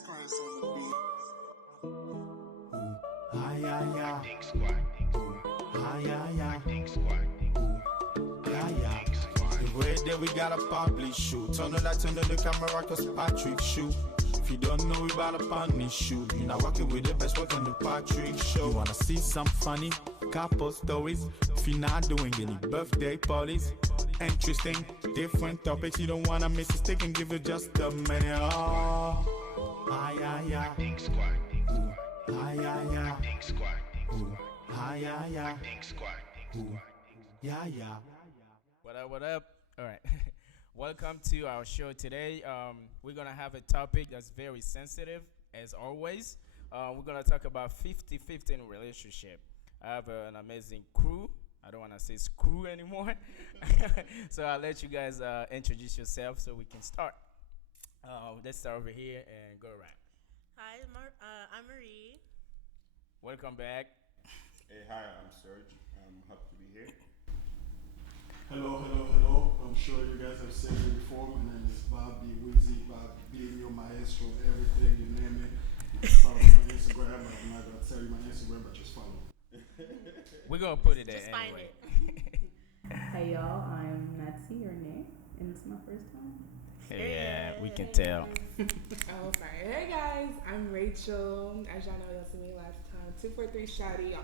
Christ on the beat. Ah, yeah, yeah. Think squad. Ah, yeah, yeah. Think squad. Yeah, yeah. The way that we gotta publish shoot. Turn on the camera, cause Patrick shoot. If you don't know, we about to punish shoot. You know, working with the best work on the Patrick show. You wanna see some funny couple stories? If you're not doing any birthday parties, interesting, different topics you don't wanna miss. Stick and give it just a minute. Oh, ah, yeah, yeah. Think squad. Ah, yeah, yeah. Think squad. Ah, yeah, yeah. Think squad. Yeah, yeah. What up, what up? All right. Welcome to our show today. We're going to have a topic that's very sensitive, as always. We're going to talk about 50-50 in relationship. I have an amazing crew. I don't want to say screw anymore. So I'll let you guys introduce yourself so we can start. Let's start over here and go around. Hi, I'm Marie. Welcome back. Hey, hi, I'm Serge. I'm happy to be here. Hello. I'm sure you guys have seen me before. My name is Bobby Wizzy, Bob being your maestro, everything, you name it. You can follow me on Instagram. I'm not going to tell you my Instagram, but just follow me. We're going to put it there Just find anyway. Hey y'all, I'm Natsy or Nay, and it's my first time. Yeah, we can tell. Oh, sorry. Hey guys, I'm Rachel. As y'all know, y'all seen me last time. 243 Shotty.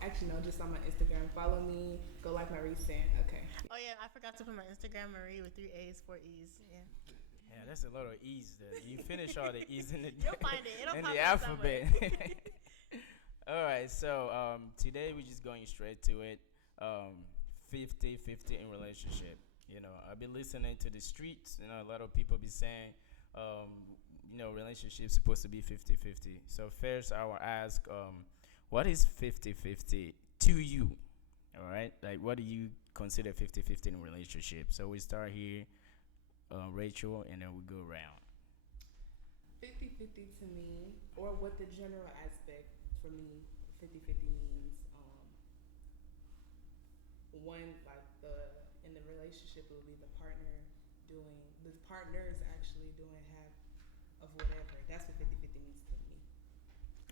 Actually, no, just on my Instagram. Follow me. Go like my recent. Okay. Oh yeah, I forgot to put my Instagram Marie with 3 A's, 4 E's. Yeah. Yeah, that's a lot of E's there. You finish all the E's in the You'll find it. It'll in pop the up alphabet. somewhere. All right, so today we're just going straight to it. 50-50 in relationship. You know, I've been listening to the streets. You know, a lot of people be saying, relationships supposed to be 50-50. So first, I will ask, what is 50-50 to you? All right, like what do you consider 50-50 in a relationship? So we start here, Rachel, and then we go around. 50-50 to me, or what the general aspect for me, 50-50 means, one, like in the relationship, it would be the partners actually doing half of whatever. That's what 50-50 means to me.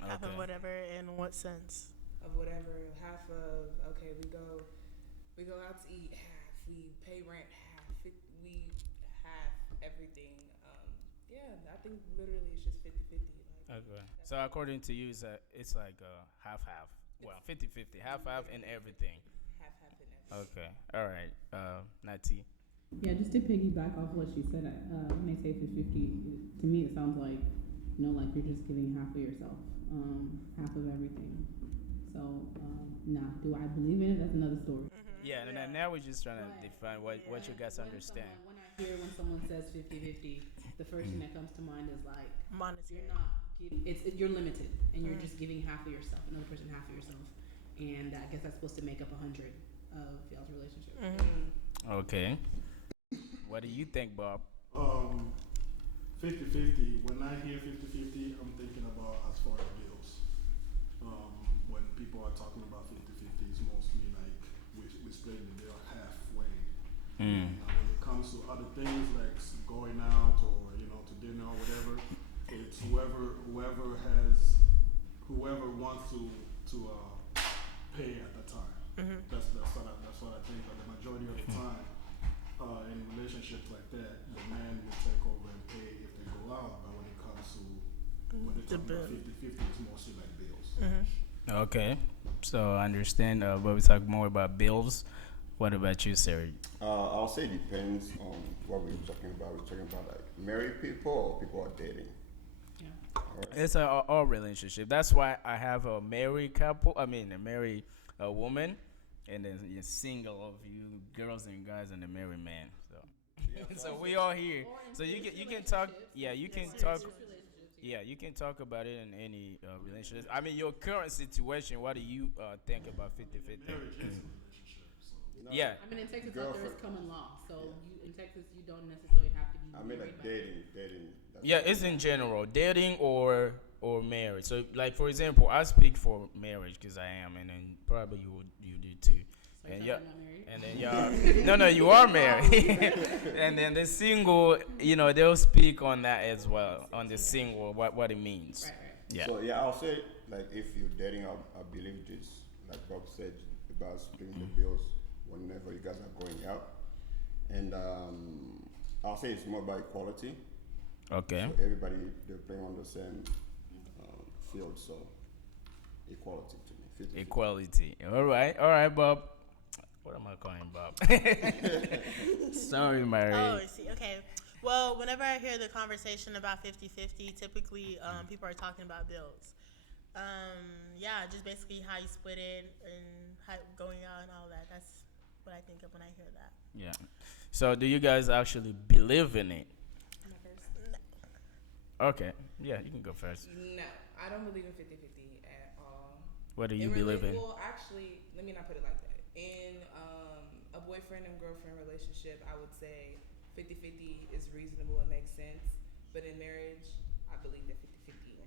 Half of whatever, in what sense? Of whatever, half of, okay, we go out to eat, half, we pay rent, half, we half everything. I think literally it's just 50-50. Okay. So according to you, it's like half-half. Well, 50-50, half-half in everything. Half in everything. Okay. All right. Nati. Yeah, just to piggyback off what she said, when they say 50-50, to me it sounds like, like you're just giving half of yourself, half of everything. So, nah, do I believe in it? That's another story. Yeah, and now we're just trying to define what you guys understand. When I hear when someone says 50-50, the first thing that comes to mind is like, Monetary. you're not giving, you're limited, and you're just giving half of yourself, another person half of yourself. And I guess that's supposed to make up 100 of y'all's relationship. Okay. What do you think, Bob? 50-50, when I hear 50-50, I'm thinking about as far as bills. When people are talking about 50-50, it's mostly like we split the bill halfway. When it comes to other things like going out or to dinner or whatever, it's whoever wants to pay at the time. That's what I think. But the majority of the time, in relationships like that, the man will take over and pay if they go out. But when it comes to when it's about 50-50, it's mostly like bills. Okay. So I understand, but we talk more about bills. What about you, Sarah? I'll say it depends on what we're talking about. We're talking about like married people or people are dating. It's all relationship. That's why I have a married couple. I mean, a married woman, and then you're single of you girls and guys and a married man. So, so we all here. So you can talk. Yeah, you can talk. Yeah, you can talk about it in any relationship. I mean, your current situation. What do you think about 50-50? Marriage is a relationship. So. Yeah. I mean, in Texas, there is Girlfriend. common law. So in Texas, you don't necessarily have to be I mean, married like by- dating. Yeah, it's in general, dating or marriage. So, like for example, I speak for marriage because I am, and then probably you do too. And Sorry, yeah, I'm not married. and then y'all. No, you are married. And then the single, they'll speak on that as well, on the single, what it means. Right. Yeah. So yeah, I'll say like if you're dating, I believe this, like Bob said about splitting the bills whenever you guys are going out, and I'll say it's more about equality. Okay. So everybody they're playing on the same field, so equality to me. 50. Equality. All right, Bob. What am I calling Bob? Sorry, Mary. Oh, I see. Okay. Well, whenever I hear the conversation about 50-50, typically people are talking about bills. Yeah, just basically how you split it and how going out and all that. That's what I think of when I hear that. Yeah. So, do you guys actually believe in it? Okay. Yeah, you can go first. No, I don't believe in 50-50 at all. What do you believe in? Well, actually, let me not put it like that. In a boyfriend and girlfriend relationship, I would say 50-50 is reasonable and makes sense. But in marriage, I believe that 50-50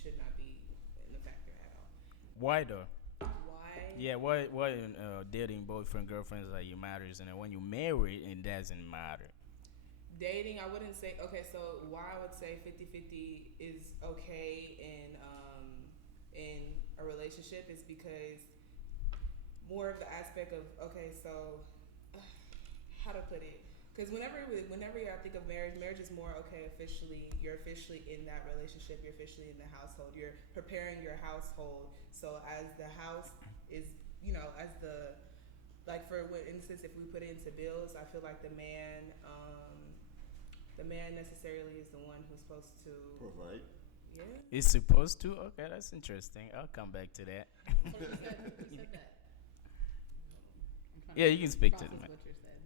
should not be in the factor at all. Why though? Why? Yeah, why in dating boyfriend girlfriends like you matters, and then when you marry it doesn't matter. Dating, I wouldn't say, okay, so why I would say 50-50 is okay in a relationship is because more of the aspect of, okay, so how to put it, because whenever I think of marriage is more, okay, you're officially in that relationship, you're officially in the household, you're preparing your household, so as the house is, as the, like for instance, if we put it into bills, I feel like the man necessarily is the one who's supposed to Provide. Yeah. Is supposed to? Okay, that's interesting. I'll come back to that. So who said that? I'm trying Yeah, you can speak to process the man. what you're saying.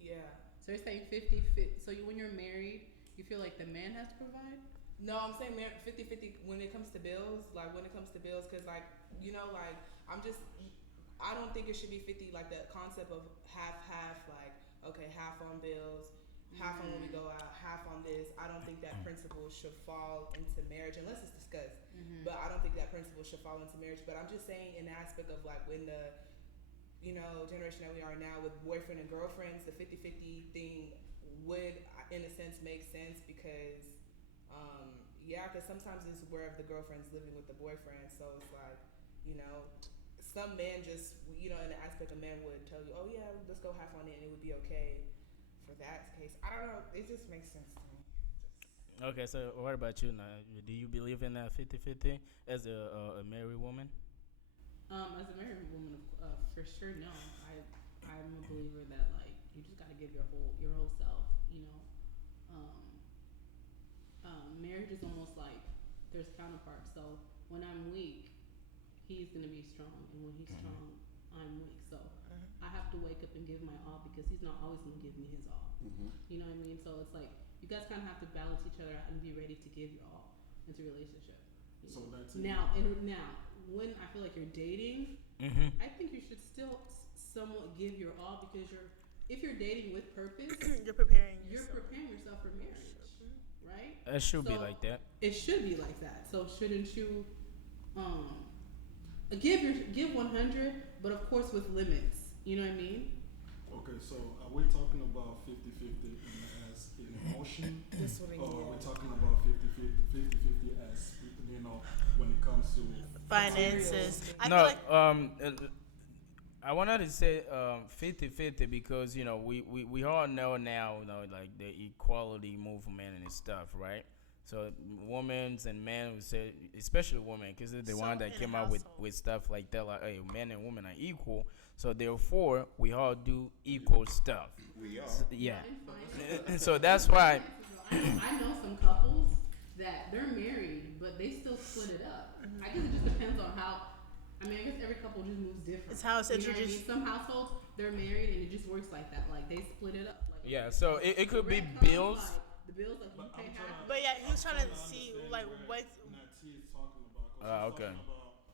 Yeah. So you're saying 50-50. So when you're married, you feel like the man has to provide? No, I'm saying 50-50 when it comes to bills, because I don't think it should be 50, like the concept of half, like, okay, half on bills, half on when we go out, half on this. I don't think that principle should fall into marriage unless it's discussed. But I don't think that principle should fall into marriage. But I'm just saying in the aspect of like when the, generation that we are now with boyfriend and girlfriends, the 50-50 thing would, in a sense, make sense because, because sometimes it's where the girlfriend's living with the boyfriend. So it's like, some men just, in the aspect a man would tell you, oh yeah, let's go half on it and it would be okay. For that case, I don't know. It just makes sense to me. Okay, so what about you now? Do you believe in 50-50 as a married woman? As a married woman, for sure, no. I'm a believer that like you just gotta give your whole self. Marriage is almost like there's counterparts. So when I'm weak, he's gonna be strong, and when he's strong, I'm weak. So I have to wake up and give my all because he's not always gonna give me his all. You know what I mean? So it's like you guys kind of have to balance each other out and be ready to give your all into a relationship. So that's it. Now, when I feel like you're dating, I think you should still somewhat give your all because if you're dating with purpose, You're preparing yourself for marriage, right? It should be So, like that. It should be like that. So shouldn't you give 100, but of course with limits. You know what I mean? Okay, so are we talking about 50-50 as in emotion? This one Or are again. we talking about 50-50 as, when it comes to finances. I No, feel like I wanted to say 50-50 because we all know now, like the equality movement and stuff, right? So women and men would say, especially women, because they're the So one that in came a out with household. stuff like that, like, hey, men and women are equal. So therefore, we all do equal stuff. We are. Yeah. In finances. So that's why. I know some couples that they're married, but they still split it up. I guess it just depends on how. I guess every couple just moves different. It's how it's You know what I introduced. mean? Some households they're married and it just works like that. Like they split it up. Like Yeah. So it could be rent comes, bills. Like, the bills like you But pay I'm half. But yeah, he was trying to understand see like where what. Nati is talking about. 'Cause she's Okay. talking about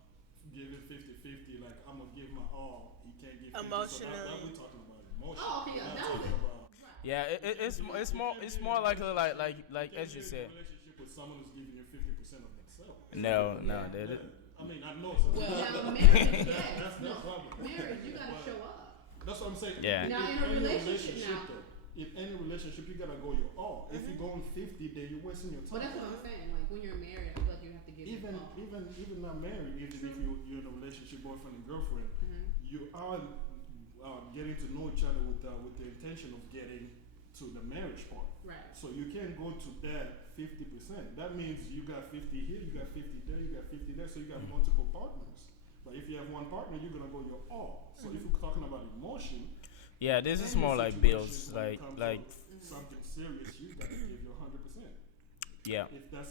giving 50-50, like I'm gonna give my all. You can't give 50. So that Emotionally. we're talking about emotion. Oh, okay, yeah, We're not that was talking it. about Yeah, it's more likely like as you said. relationship with someone who's giving you 50% of themselves. No, Yeah. they- I I mean, I know. So Now, marriage, yes. that's No, problem. marriage, you gotta But show up. That's what I'm saying. Yeah. Now, in a any relationship now- though, in any relationship, you gotta go your all. If you're going 50, then you're wasting your Well, time. that's what I'm saying. Like, when you're married, I feel like you have to give Even your all. even not married, even if you're in a relationship, boyfriend and girlfriend, Mhm. you are getting to know each other with the intention of getting to the marriage part. Right. So you can't go to bed 50%. That means you got 50 here, you got 50 there, you got 50 there. So you got multiple partners. But if you have one partner, you're gonna go your all. So if you're talking about emotion, Yeah, this is any more like situation bills, when it like comes like to something serious, you gotta give your 100%. yeah. If that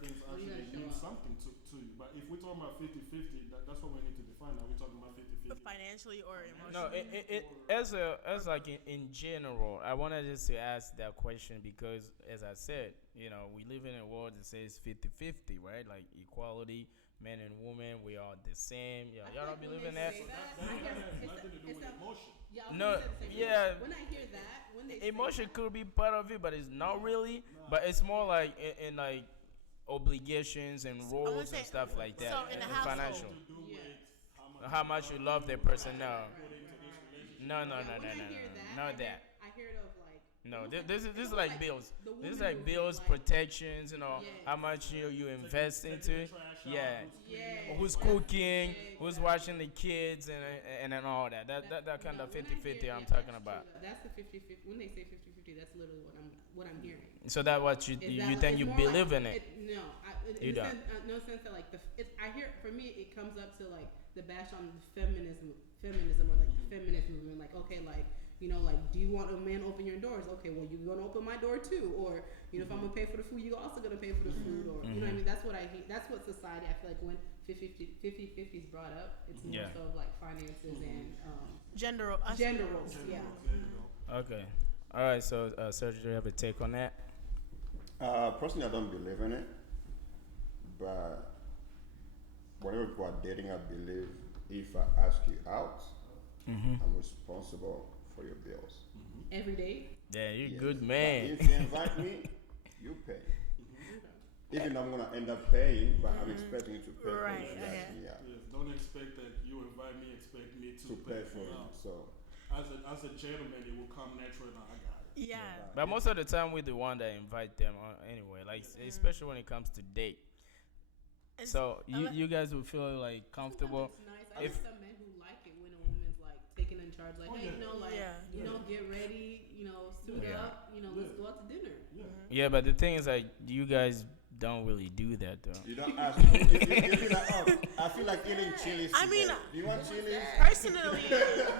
thing's Well, you actually gotta show means up. something to you. But if we're talking about 50-50, that's what we need to define. Are we talking about 50-50? But financially or No, emotionally. as like in general, I wanted just to ask that question because, as I said, we live in a world that says 50-50, right? Like equality, men and women, we are the same. Yeah, I y'all feel don't like when believe they in that? say That I hear has it's nothing to do with emotion. Yeah, I was No, gonna say the same thing. yeah. When I hear that, when they Emotion say could be part of it, but it's not really. But it's more like in like obligations and roles say- and stuff like that, so in and the financial. To do Yeah. with How much you love the person now. put into this relationship. No, no, yeah, no, when no, I no, hear no, that, not that. I hear it of like No, almost this it's is almost like bills. the This is woman like movement, bills, like- protections, Yes. how much you invest Taking into the it. trash out, Yeah. who's cleaning Yeah. up. Who's Yeah. cooking, Yeah, who's exactly. watching the kids, and all that. That kind no, of when I 50-50 hear- I'm yeah, talking that's about. true. That's the 50-50. When they say 50-50, that's literally what I'm hearing. So that what you Is you that like- think it's you more believe like, in it? No, You in the don't. sense, no sense that like I hear for me it comes up to like the bash on feminism or like the feminist movement. Like okay, like like do you want a man open your doors? Okay, well you're gonna open my door too, or if I'm gonna pay for the food, you're also gonna pay for the food, or you know what I mean. That's what I hear. That's what society. I feel like when 50-50 is brought up, it's more Yeah. so of like finances and Gender roles. Yeah. There you go. Okay. All right. So, Sergio, do you have a take on that? Personally, I don't believe in it, but whenever people are dating, I believe if I ask you out, I'm responsible for your bills. Every day. Yeah, you Yes. good But man. if you invite me, you pay. Even though I'm gonna end up paying, but I'm expecting you to pay for Right, it if you okay. ask me out. Yes, don't expect that you invite me, expect me to To pay for it. it. So As a gentleman, it will come natural. Now I got it. Yeah. But most of the time, we're the one that invite them on anyway. Like especially when it comes to date. It's- So I li- you guys will feel like comfortable. Sometimes it's nice. I If- know some men who like it when a woman's like taking in charge, like, Oh, hey, yeah. like, Yeah. get ready, suit Yeah. up, let's go out to dinner. Yeah. Yeah, but the thing is, like, you guys don't really do that though. you don't ask me. If you're like, oh, I feel like eating chilies. I mean, today. Do you want chilies? Personally,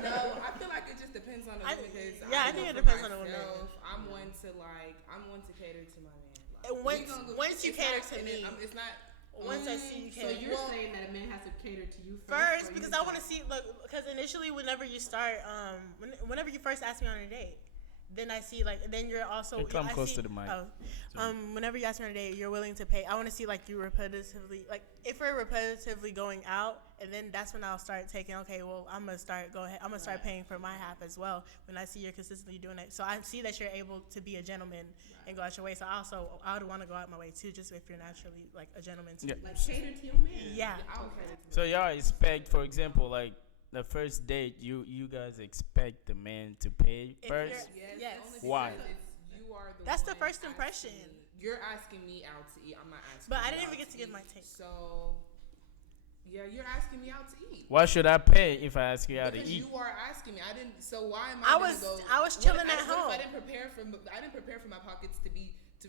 No, I feel like it just depends on the I- woman. Because yeah, I think know it for depends on the woman. myself, I'm one to cater to my man. Like, And once- we gonna go- once you it's cater not- to and it- me, it's not. once I see you So cater. you're saying that a man has to cater to you First, or because you I want to see, look, because initially, whenever you start, whenever you first ask me on a date, then I see, like, then you're also. Hey, come I close see- to the mic. Whenever you ask me on a date, you're willing to pay. I want to see, like, you repetitively, like, if we're repetitively going out, and then that's when I'll start taking, okay, well, I'm going to start paying for my half as well when I see you're consistently doing it. So I see that you're able to be a gentleman and go out your way. So I would want to go out my way, too, just if you're naturally, like, a gentleman, too. Yeah. like cater to your man. Yeah. I would cater to So y'all expect, for example, like the first date, you guys expect the man to pay If first. you're- Yes. Yes. only Why? because you are the That's the one first asking impression. me- You're asking me out to eat. I'm not asking. But I you didn't out even get to give eat. my take. So, yeah, you're asking me out to eat. Why should I pay if I ask you out to Because eat? you are asking me. I didn't. So why am I I? gonna was- go, I was what- chilling at what if home. I didn't prepare for my pockets to be to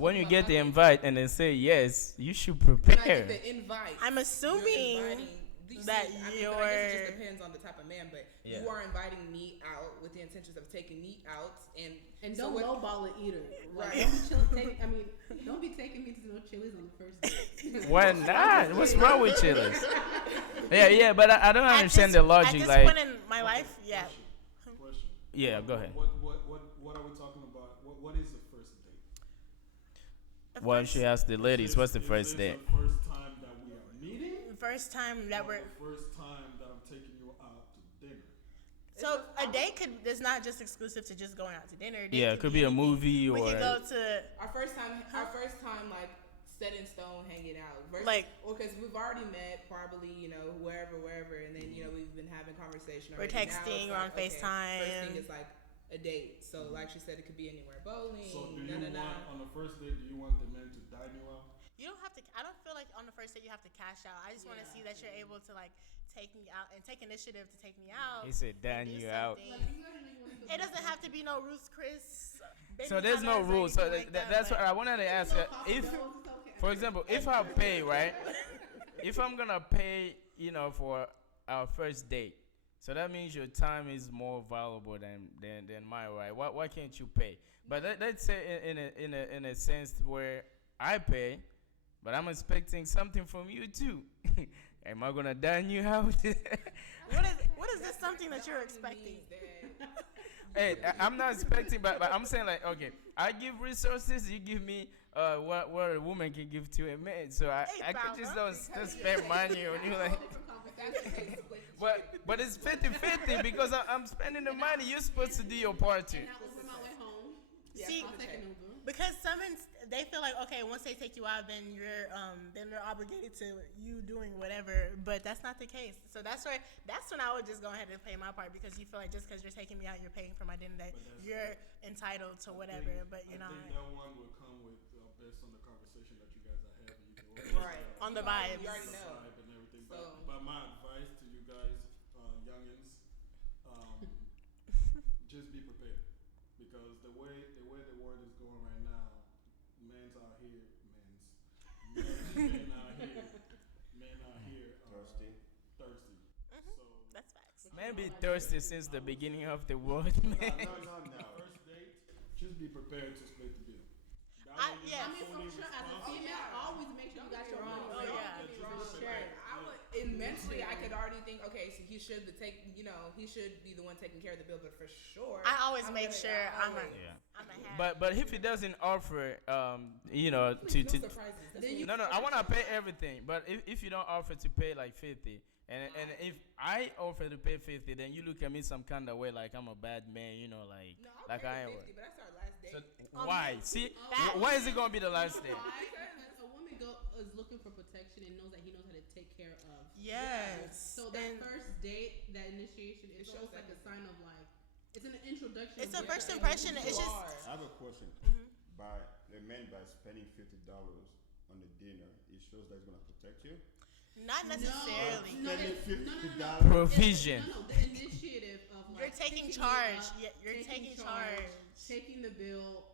When open you my get the pockets. invite and they say yes, you should When I prepare. get the invite, I'm you're assuming inviting- you that see, I mean, you're. but I guess it just depends on the type of man. But Yeah. you are inviting me out with the intentions of taking me out, And so don't what- lowball it either. Like, Right. don't be don't be taking me to no Chili's on the first date. Why not? What's wrong with chillers? Yeah, but I don't At understand this- the logic. At this Like, point in my life, yeah. Question. yeah, go ahead. What are we talking about? What is the first date? Well, she asked the ladies, what's the Is first this date? the first time that we are meeting? First time that Or we're. the first time that I'm taking you out to dinner. So a date is not just exclusive to just going out to dinner. A date Yeah, it could be a anything. movie We or. could go to. our first time, like set in stone hanging out. Versus, Like- or because we've already met, probably, wherever, and then, we've been having conversation. We're already. Now texting, it's we're on okay, FaceTime. First thing is like a date. So, like she said, it could be anywhere. Bowling, So do you da-da-da. want, on the first date, do you want the man to dine you out? You don't have to. I don't feel like on the first date you have to cash out. I just want to see that you're able to like take me out and take initiative to take me out. He said, and "Dan do you out." something. It doesn't have to be no Ruth Chris. So there's no rules. So that's what I wanted to ask. If, for example, if I pay, right? If I'm gonna pay, for our first date, so that means your time is more valuable than mine, right? Why can't you pay? But let's say in a sense where I pay, but I'm expecting something from you too. Am I gonna dine you out? What is this something that you're expecting? Hey, I'm not expecting, but I'm saying like, okay, I give resources, you give me what a woman can give to a man. So I could just don't spend money on you like. But it's 50-50 because I'm spending the money. You're supposed to do your part too. See, because they feel like, okay, once they take you out, then they're obligated to you doing whatever. But that's not the case. So that's when I would just go ahead and pay my part, because you feel like just because you're taking me out, you're paying for my dinner, that you're entitled to whatever. But I think that one will come with based on the conversation that you guys are having. You can Right. on the vibes. You already know. vibe and everything. So- But my advice to you guys, youngins, just be prepared, because the way the world is going right now, men are here, Thirsty. thirsty. So That's facts. Man be thirsty since the beginning of the world. No. first date, just be prepared to split the bill. That I- way you're yeah. not I mean, fully for sure, as a responsible. female, always make sure you got your money. Oh, yeah. Just be Sure. prepared. I would, and mentally, I could already think, okay, so he should he should be the one taking care of the bill, but for sure, I always I'm make gonna- sure I I'm a always- have. But if he doesn't offer, No to surprises. That's Then what- no, I want to pay everything. But if you don't offer to pay like 50, and if I offer to pay 50, then you look at me some kind of way like I'm a bad man, like No, I'll like pay I am. 50, but that's our last date. So why? See, That- why is it gonna be the last day? Because a woman is looking for protection and knows that he knows how to take care of. Yes. So that And first date, that initiation, It is shows almost like a everything. sign of like, it's an introduction. It's a with first her. impression. It's You just are. I have a question. By the man, by spending $50 on the dinner, it shows that he's gonna protect you. not necessarily. No, Spending no. $50. Provision. No, the initiative of like You're taking picking me charge. up, Yeah, you're taking charge. taking the bill,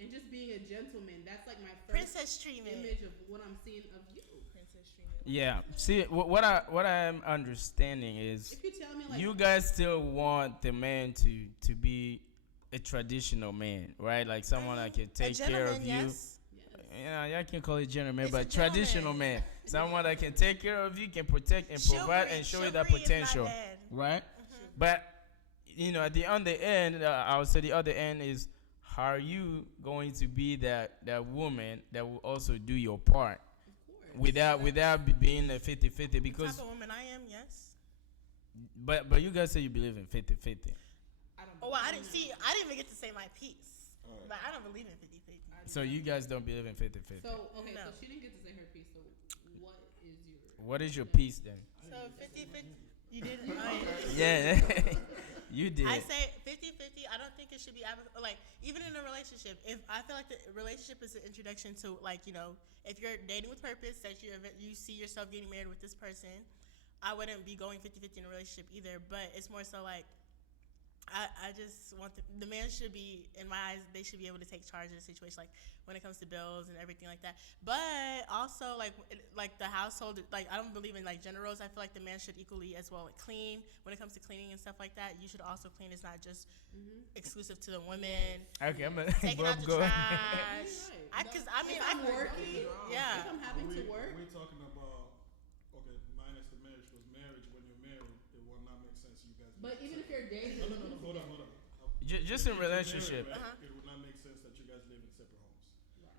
and just being a gentleman. That's like my first Princess treatment. image of what I'm seeing of you. Princess treatment. Yeah. See, what I'm understanding is If you tell me like you guys still want the man to be a traditional man, right? Like someone that can A take care of gentleman, you. yes. Yeah, y'all can call it gentleman, It's but a traditional gentleman. man, someone that can take care of you, can protect and provide and show you that Chivalry is not potential, bad. right? But at the other end, I would say the other end is how are you going to be that woman that will also do your part without being a 50-50? The Because type of woman I am, yes. but you guys say you believe in 50-50. I don't. Oh, well, I didn't even get to say my piece. Alright. But I don't believe in 50-50. So you guys don't believe in 50-50. so. Okay, No. so she didn't get to say her piece. So what is your? What is your piece then? So 50-50, you didn't. I Yeah, you did. say 50-50. I don't think it should be like even in a relationship. If I feel like the relationship is an introduction to if you're dating with purpose, that you see yourself getting married with this person, I wouldn't be going 50-50 in a relationship either. But it's more so like I just want the man should be, in my eyes, they should be able to take charge of the situation, like when it comes to bills and everything like that. But also like the household, like I don't believe in like gender roles. I feel like the man should equally as well clean. When it comes to cleaning and stuff like that, you should also clean. It's not just exclusive to the women. Okay, I'm gonna Taking out the go. trash. Right. Because If I'm working, if yeah. I'm having to work, We're talking about, okay, minus the marriage, because marriage, when you're married, it will not make sense. You guys. but even if you're dating, No, hold on. Just in If you're married, relationship. right, it would not make sense that you guys live in separate homes.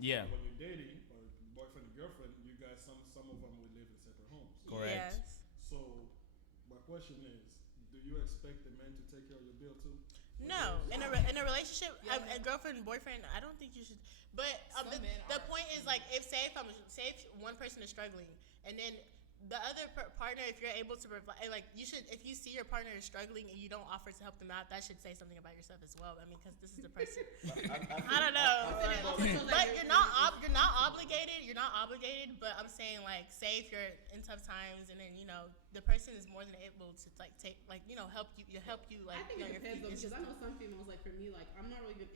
Yeah. When you're dating or boyfriend and girlfriend, you guys some of them will live in separate homes. Correct. Yes. So my question is, do you expect the man to take care of your bill too? No, in a relationship, Yeah, a girlfriend and boyfriend, I don't think you should. But Some men the are. point is like, if if one person is struggling, and then the other partner, if you're able to provide, like you should, if you see your partner is struggling and you don't offer to help them out, that should say something about yourself as well. I mean, because this is the person. I don't know, but you're not obligated. You're not obligated. But I'm saying like, say if you're in tough times, and then the person is more than able to like take like help you like. I think it depends though, because I know some females, like for me, like I'm not really good.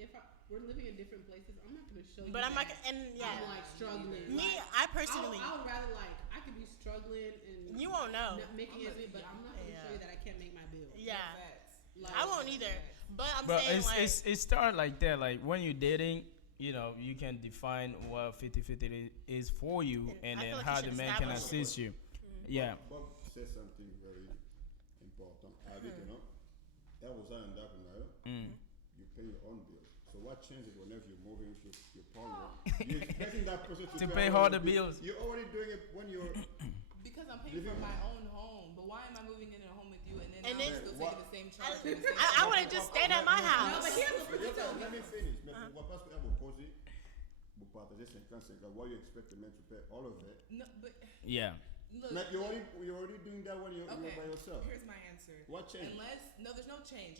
We're living in different places, I'm not gonna show you. But I'm not, that and yeah, I'm like struggling. me, like, I personally, I would rather like I could be struggling and you won't know. not making ends meet, but I'm not gonna Yeah. show you that I can't make my bills. Yeah, Facts. Like, I won't either. But I'm But saying like, it start like that. Like when you're dating, you can define what 50-50 is for you, And and I then feel like how you the should man can establish it. assist you. Yeah. Bob said something very important. I didn't know. That was on that one. You pay your own bills. So what changes whenever you're moving with your partner? You're expecting that person to To pay all the bills. You're already doing it when you're. Because I'm paying for my own home, but why am I moving into a home with you and then And I'm then- still What? taking the same charge? and the same I want to just stand at my No, house. but here's the Let thing. me finish. On va pas se faire opposer. Vous partagez 50-50. Why you expect the man to pay all of it? No, but Yeah. look. Like you're already doing that when you're by yourself. Here's my answer. What changed? There's no change.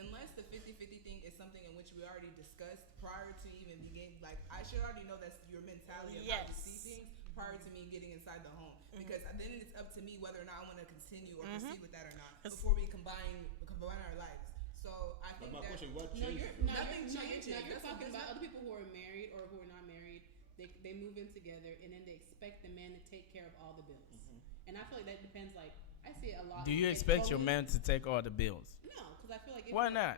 Unless the 50-50 thing is something in which we already discussed prior to even beginning, like I should already know that's your mentality of how you Yes. see things prior to me getting inside the home. Because then it's up to me whether or not I want to continue or proceed with that or not before we combine our lives. So I But think my that question: What No, changed? you're, no, Nothing you're, no, changes. you're, no, you're That's talking what- about other people who are married or who are not married. They move in together and then they expect the man to take care of all the bills. And I feel like that depends. Like I see it a lot. Do you in expect your couples- man to take all the bills? No, because I feel like if, Why not?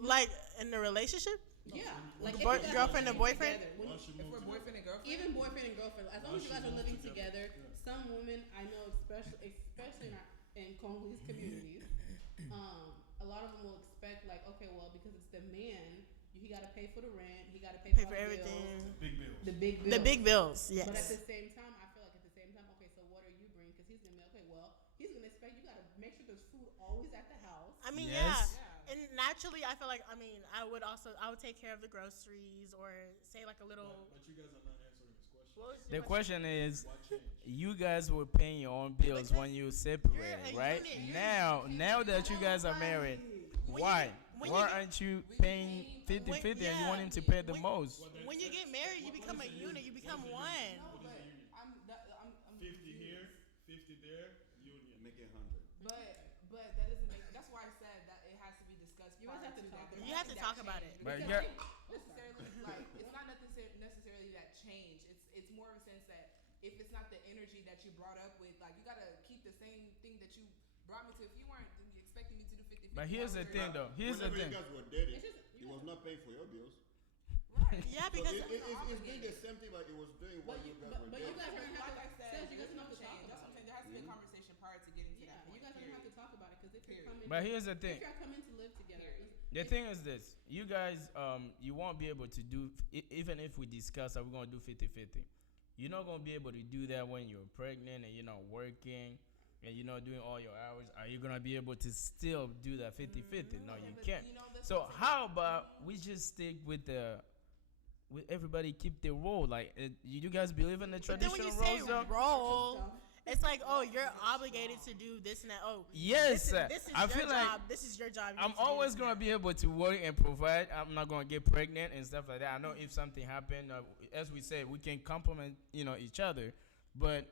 Like in the relationship, Yeah, like Boy- if you guys girlfriend are and living boyfriend? together, when you- if we're boyfriend and girlfriend, even boyfriend and girlfriend, as long as you guys are living together, some women I know, especially in Congolese communities, a lot of them will expect like, okay, well, because it's the man, he got to pay for the rent, he got to pay pay for for all the everything. bills, Big bills. the big bills. The big bills, But at the yes. same time, I feel like at the same time, okay, so what are you bringing? Because he's gonna be okay. Well, he's gonna expect you gotta make sure there's food always at the house. I mean, Yes. yeah. And naturally, I feel like I would take care of the groceries or say like a little. But you guys are not answering this question. What was The your question is, What changed? you guys were paying your own bills when you separated, a right? unit. Now that you guys are married, why? when you Why get- aren't you paying 50-50 and you want him to pay the most? When you get married, you become a unit. You become one. no, but I'm 50 confused. here, 50 there, union. Make it 100. But that doesn't make. That's why I said that it has to be discussed. You guys prior have to that. talk There's about it. You have to nothing talk that about changed. it. But Because yeah. necessarily, like it's not necessarily that change. It's more of a sense that if it's not the energy that you brought up with, like you gotta keep the same thing that you brought me to. If you weren't expecting me to do 50-50, But here's the thing, though. Here's the Whenever thing. you guys were dating, It's just- he was not paying for your bills. Right. Yeah, So because it's doing the same thing like it was doing But what you- you guys but- were but you doing. guys are gonna have Like I to. said, Says you guys there's have no to talk change. That's what I'm about saying. There has to be a conversation prior to getting to Yeah, that point. you guys are gonna have to period. talk about it because if you're Period. coming, But here's the if thing. you're coming to live together, The thing is this. You guys, you won't be able to do, even if we discuss that we're going to do 50-50, you're not going to be able to do that when you're pregnant and you're not working and you're not doing all your hours. Are you going to be able to still do that 50-50? No, you but can't. you know, that's So what I'm saying. how about we just stick with everybody keep their role? Like, you guys believe in the But then when traditional you say roles, though? role, it's like, oh, you're obligated to do this and that. Oh, Yes, this is I your feel like job. This is your job. You I'm need to do always this gonna and be able to work and provide. I'm not gonna get pregnant and stuff like that. I know if something happened, as we said, we can complement, each other. But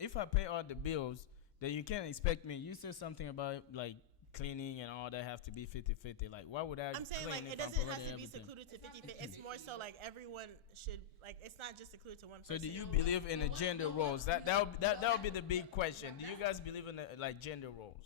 if I pay all the bills, then you can't expect me. You said something about like cleaning and all that have to be 50-50. Like, why would I? I'm saying clean like if it I'm doesn't have providing to be everything? secluded to 50. It's more so like everyone should like. It's not just secluded to one person. So do you believe in the gender roles? That would be the big question. Do you guys believe in the like gender roles?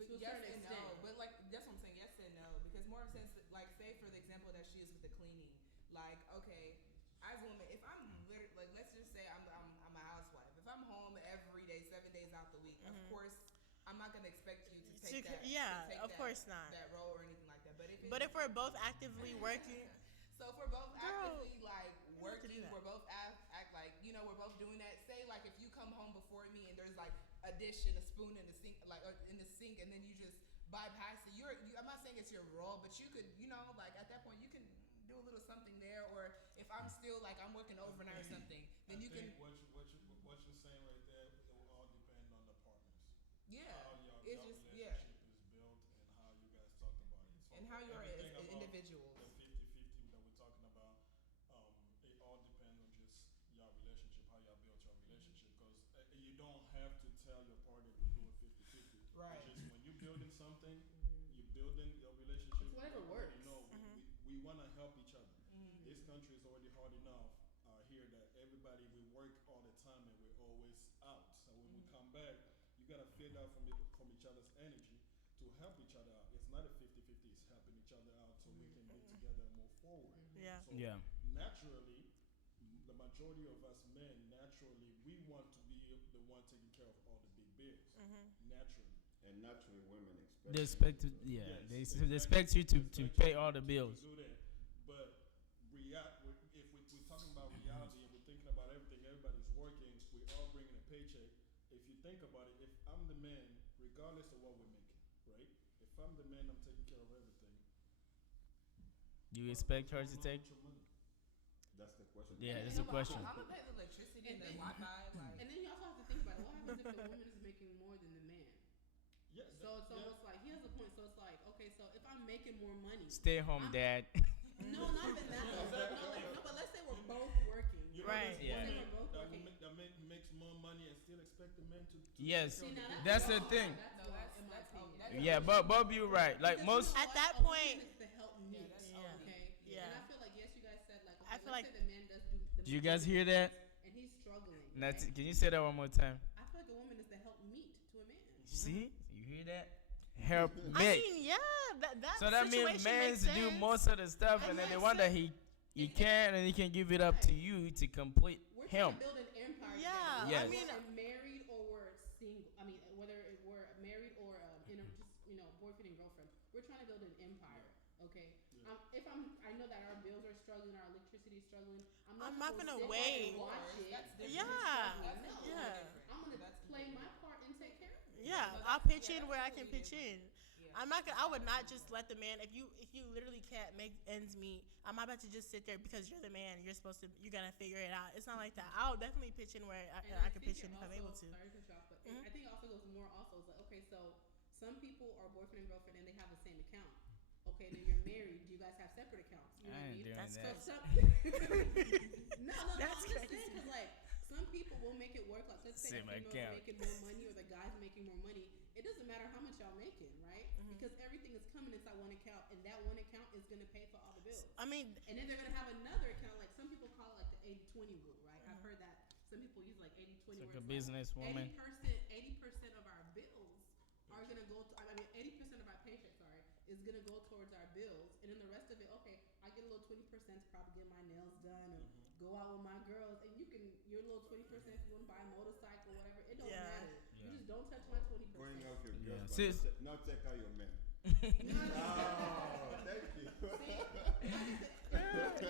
But To a yes certain and no. extent. But like that's what I'm saying. Yes and no. Because more of a sense, like say for the example that she is with the cleaning. Like okay, as a woman, if I'm literally like let's just say I'm a housewife. If I'm home every day, 7 days out the week, of course I'm not gonna expect you to take that. yeah, to take of that, course not. that role or anything like that. But if we're both actively working, so if we're both Girl, actively like do working, that. we're both act like we're both doing that. Say like if you come home before me and there's like a dish and a spoon in the sink, like or in the sink, and then you just bypass it. I'm not saying it's your role, but you could, like at that point, you can do a little something there. Or if I'm still like I'm working overnight or something, then you can. What you're saying right there, it will all depend on the partners. Yeah, How your it's just relationship is built and how you guys talked about it. So and how you are everything as about individuals. The 50-50 that we're talking about, it all depends on just your relationship, how y'all built your relationship. Because you don't have to tell your partner we do it 50-50. Right. It's just when you're building something, you're building your relationship. It's whatever works. We want to help each other. This country is already hard enough here that everybody, we work all the time and we're always out. So when we come back, you got to feed out from each other's energy to help each other out. It's not a 50-50, it's helping each other out so we can be together and move forward. Yeah. So Yeah. naturally, the majority of us men, naturally, we want to be the one taking care of all the big bills. Naturally. And naturally, women expect. They expect to, Yes, they exactly. expect you to pay all the bills. To do that. But if we're talking about reality and we're thinking about everything, everybody's working, we're all bringing a paycheck. If you think about it, if I'm the man, regardless of what we're making, right? If I'm the man, I'm taking care of everything. You expect her to take? That's the question. Yeah, And that's the I'm question. I'm gonna pay the electricity and the And- Wi-Fi. Like, And then you also have to think about it. What happens if the woman is making more than the man? Yeah. So it's almost like he has a point. So it's like, okay, so if I'm making more money, Stay home, dad. no, not even that. No, but let's say we're both working. Right. Yeah. Let's say we're both That, working. that makes more money and still expect the man to Yes. See, now That's the wrong. thing. That's No, wrong, that's- in my that's- oh, opinion. that's- Yeah, but Bob, you're right. Like Because most. you know At what? that A woman point- is to help me. that's Yeah. Okay. Yeah. And I feel like yes, you guys said like. Okay, I feel let's like- say the man does do. The Do you man guys does hear this, that? And he's struggling. Not right? can you say that one more time? I feel like a woman is to help meet to a man. See, you hear that? Help I make. mean, yeah, that So that means situation men makes to do sense. most of the stuff, I'm and then not the one that saying- he can, and he can give it up to you to complete We're trying him. to build an empire. Yeah, together. Yes. I mean, Whether we're married or we're single. I mean, whether we're married or boyfriend and girlfriend, we're trying to build an empire. Okay. Yeah. I know that our bills are struggling, our electricity is struggling. I'm I'm not not just gonna sit wait. there and watch it. That's different. Yeah. That's No. completely Yeah. different. I'm gonna That's play completely my part and take care of it. Yeah, No, I'll that's- pitch yeah, in that's where I can totally pitch in. Yeah. I'm not gonna. I would not just let the man. If you literally can't make ends meet, I'm not about to just sit there because you're the man. You're supposed to. You gotta figure it out. It's not like that. I'll definitely pitch in where And I can think pitch in it if I'm also- able to. Sorry to cut you off, but Mhm. I think it also goes more. Also, it's like okay, so some people are boyfriend and girlfriend and they have the same account. Okay, then you're married. Do you guys have separate accounts? You know I what I ain't mean? doing That's that. So crazy. no, That's I'm just crazy. saying because like some people will make it work. Like let's say Same the female's account. making more money or the guy's making more money. It doesn't matter how much y'all making, right? Because everything is coming inside one account, and that one account is gonna pay for all the bills. I mean, And then they're gonna have another account. Like some people call it like the 80-20 rule, right? I've heard that some people use like 80-20. It's like where a businesswoman. 80% of our bills are gonna go to. I mean, 80% of our paycheck, sorry, is gonna go towards our bills, and then the rest of it, okay, I get a little 20% to probably get my nails done or go out with my girls, and you can your little 20% if you want to buy a motorcycle, whatever. It don't Yeah. matter. Yeah. You just don't touch my 20%. Going out with your Yeah. girls, Sis- but not take out your men. Oh, thank you.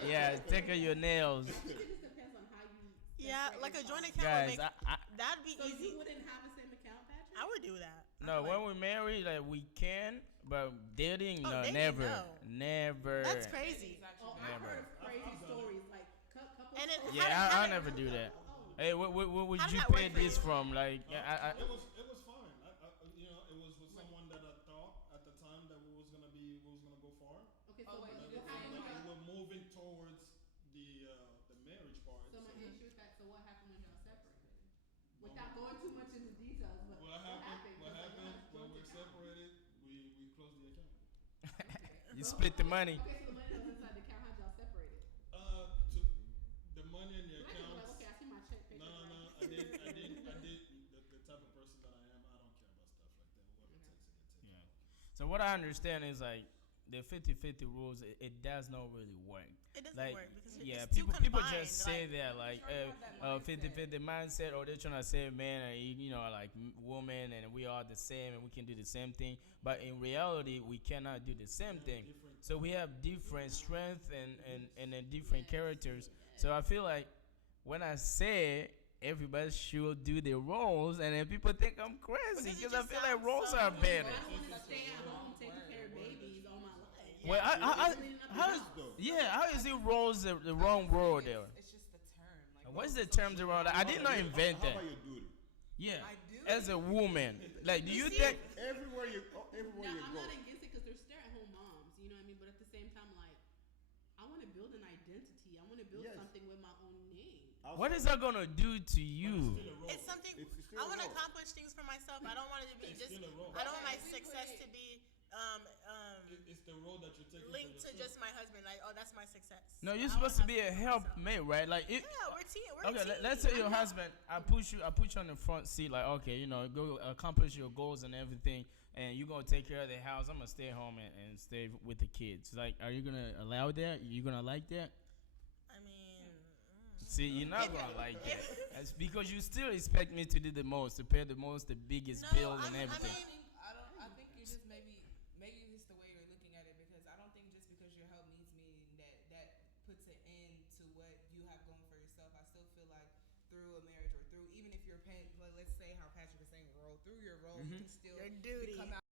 Yeah, take out your nails, I think it just depends on how you. yeah, separate like a your joint funds. account would guys. make. That'd be So easy. you wouldn't have the same account, Patrick? I would do that. No, I feel when like- we marry, like we can, but dating, Oh, no, dating, never, no. never. That's crazy. Oh, I've Never. heard of crazy stories like couple. And then stories. Yeah, How I'll did- never do that. Oh. Hey, what would How did you that pay work for this you? from? Like, I It was fine. It was with someone that I thought at the time that we was gonna go far. Okay, so Oh, wait, but you what did say happened Like when we y'all- were moving towards the marriage part. So my issue with that. So what happened when y'all separated? Without going too much into details, but What happened? What 'Cause happened y'all when joint we're account. separated? We closed the account. Okay. You So- split the money. Okay, so the money that was inside the account, how'd y'all separate it? To the money in the I just be like, accounts. okay, I see my check paycheck. No. right? I did. The type of person that I am, I don't care about stuff like that. Whoever Okay. takes it, takes Yeah. it. So what I understand is like the 50-50 rules. It does not really work. It doesn't Like, work because yeah, it's too people confined, just say like- that like Trying to have that mindset. 50-50 mindset, or they're trying to say man, like woman, and we are the same, and we can do the same thing. But in reality, we cannot do the same thing. different- So we have different strengths and then different characters. So I feel like when I say everybody should do their roles, and then people think I'm crazy Because it because I just feel like sounds roles so are better. I want to stay at home taking care of babies all my life. Well, how is, though. yeah, how is it roles the wrong word there? It's just the term. Like, What's roles the of terms social around that? I did not invent How that. about your duty? Yeah, I do. as a woman, like, do you see, think? Everywhere you Now, I'm go. not against it because they're stay-at-home moms, you know what I mean? But at the same time, like, I want to build an identity. I want to build Yes. something with my own name. What is that gonna do to you? It's something It's still I want to a role. accomplish things for myself. I don't want it to be just. still a role. I don't want my Okay, we success put to it- be It's the role that you're taking. linked for to yourself. just my husband. Like, oh, that's my success. No, I you're wanna supposed to have be a something for myself. helpmate, right? Like, it, Yeah, we're team. We're okay, a team. let's say your husband, I put you on the front seat, like, okay, you know, go accomplish your goals and everything, and you gonna take care of the house. I'm gonna stay home and stay with the kids. Like, are you gonna allow that? You gonna like that? I mean, See, you're not gonna like that. That's because you still expect me to do the most, to pay the most, the biggest No, bill and I everything. mean, I think you just maybe it's the way you're looking at it, because I don't think just because your help needs me that puts an end to what you have going for yourself. I still feel like through a marriage or through, even if you're paying, like, let's say how Patrick is saying role, through your role you can still Your duty. come out